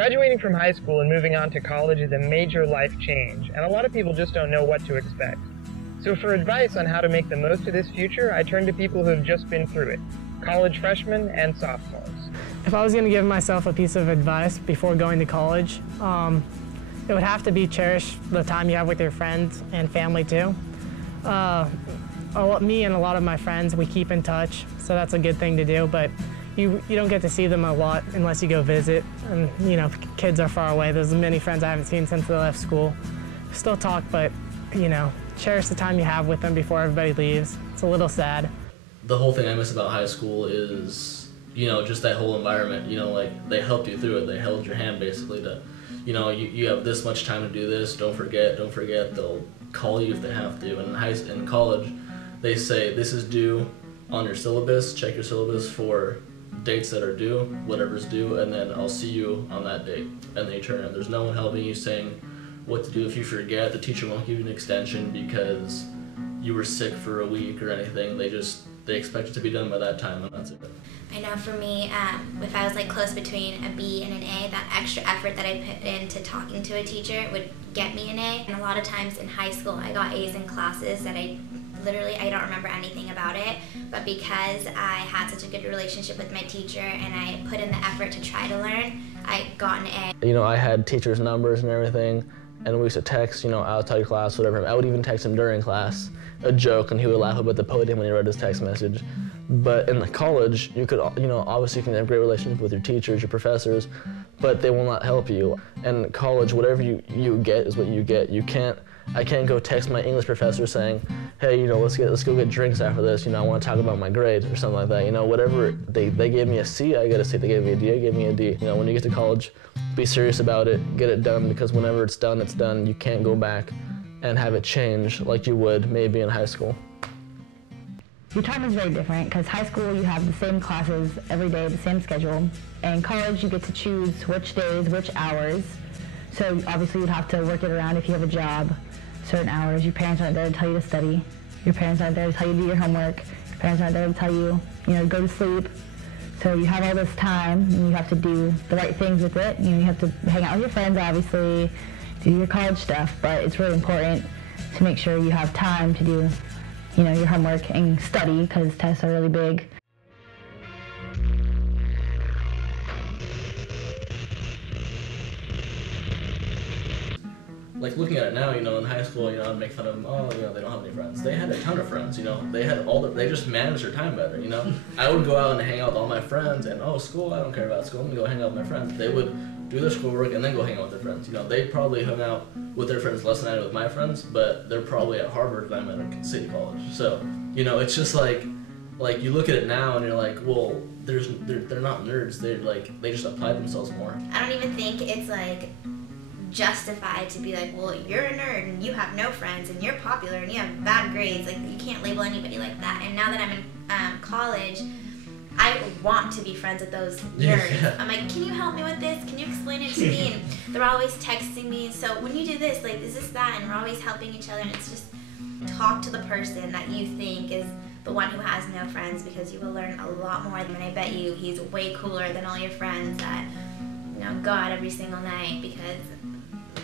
Graduating from high school and moving on to college is a major life change, and a lot of people just don't know what to expect. So for advice on how to make the most of this future, I turn to people who have just been through it, college freshmen and sophomores. If I was going to give myself a piece of advice before going to college, it would have to be cherish the time you have with your friends and family too. Me and a lot of my friends, we keep in touch, so that's a good thing to do, but you don't get to see them a lot unless you go visit. And you know, kids are far away. There's many friends I haven't seen since they left school. Still talk, but you know, cherish the time you have with them before everybody leaves. It's a little sad. The whole thing I miss about high school is, you know, just that whole environment. You know, like they helped you through it. They held your hand basically to, you know, you have this much time to do this. Don't forget. They'll call you if they have to. And in college, they say this is due on your syllabus. Check your syllabus for dates that are due, whatever's due, and then I'll see you on that date. And they turn it. There's no one helping you saying what to do if you forget. The teacher won't give you an extension because you were sick for a week or anything. They expect it to be done by that time, and that's it. I know for me, if I was like close between a B and an A, that extra effort that I put into talking to a teacher would get me an A. And a lot of times in high school, I got A's in classes that I don't remember anything about it, but because I had such a good relationship with my teacher and I put in the effort to try to learn, I got an A. You know, I had teachers' numbers and everything, and we used to text, you know, outside of class, whatever. I would even text him during class, a joke, and he would laugh up at the podium when he read his text message. But in college, you could, you know, obviously you can have great relationships with your teachers, your professors, but they will not help you. And college, whatever you get is what you get. I can't go text my English professor saying, hey, you know, let's go get drinks after this, you know, I want to talk about my grade or something like that. You know, whatever, they gave me a C, I get a C. They gave me a D, I gave me a D. You know, when you get to college, be serious about it, get it done, because whenever it's done, it's done. You can't go back and have it change like you would maybe in high school. Your time is very different because high school you have the same classes every day, the same schedule. And college you get to choose which days, which hours. So obviously you'd have to work it around if you have a job, certain hours. Your parents aren't there to tell you to study. Your parents aren't there to tell you to do your homework. Your parents aren't there to tell you, you know, go to sleep. So you have all this time and you have to do the right things with it. You know, you have to hang out with your friends, obviously, do your college stuff, but it's really important to make sure you have time to do, you know, your homework and study because tests are really big. Like looking at it now, you know, in high school, you know, I'd make fun of them, oh, you know, they don't have any friends. They had a ton of friends, you know, they just managed their time better, you know. I would go out and hang out with all my friends and, oh, school, I don't care about school, I'm gonna go hang out with my friends. They would do their schoolwork and then go hang out with their friends. You know, they probably hung out with their friends less than I did with my friends, but they're probably at Harvard and I'm at a city college. So, you know, it's just like you look at it now and you're like, well, they're not nerds, they just apply themselves more. I don't even think it's like justified to be like, well, you're a nerd and you have no friends and you're popular and you have bad grades. Like, you can't label anybody like that. And now that I'm in college, I want to be friends with those nerds. Yeah. I'm like, can you help me with this? Can you explain it to me? And they're always texting me. So when you do this, like, is this that? And we're always helping each other. And it's just talk to the person that you think is the one who has no friends, because you will learn a lot more. And I bet you he's way cooler than all your friends that, you know, go out every single night, because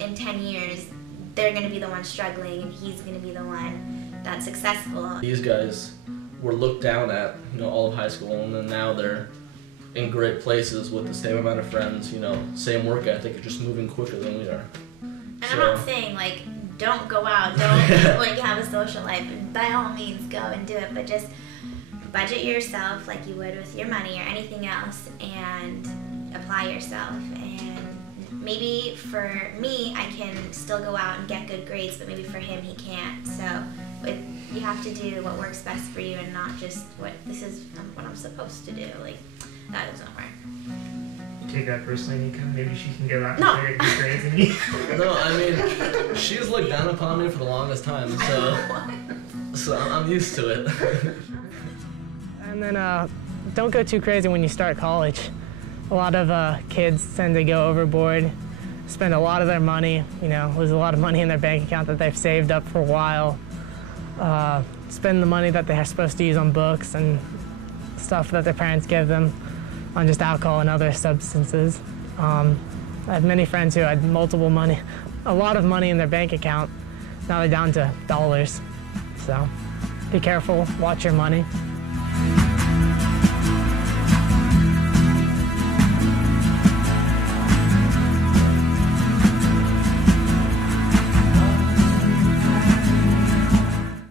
in 10 years, they're going to be the one struggling and he's going to be the one that's successful. These guys were looked down at, you know, all of high school, and then now they're in great places with the same amount of friends, you know, same work ethic, just moving quicker than we are. And so, I'm not saying, like, don't go out, don't like have a social life, by all means go and do it, but just budget yourself like you would with your money or anything else and apply yourself. And maybe for me, I can still go out and get good grades, but maybe for him, he can't. So you have to do what works best for you and not just this is what I'm supposed to do. Like, that doesn't work. You take that personally, Nika? Maybe she can go out and get good grades and you. No, I mean, she's looked down upon me for the longest time, so I'm used to it. And then don't go too crazy when you start college. A lot of kids tend to go overboard, spend a lot of their money, you know, lose a lot of money in their bank account that they've saved up for a while, spend the money that they're supposed to use on books and stuff that their parents give them on just alcohol and other substances. I have many friends who had a lot of money in their bank account. Now they're down to dollars. So be careful, watch your money.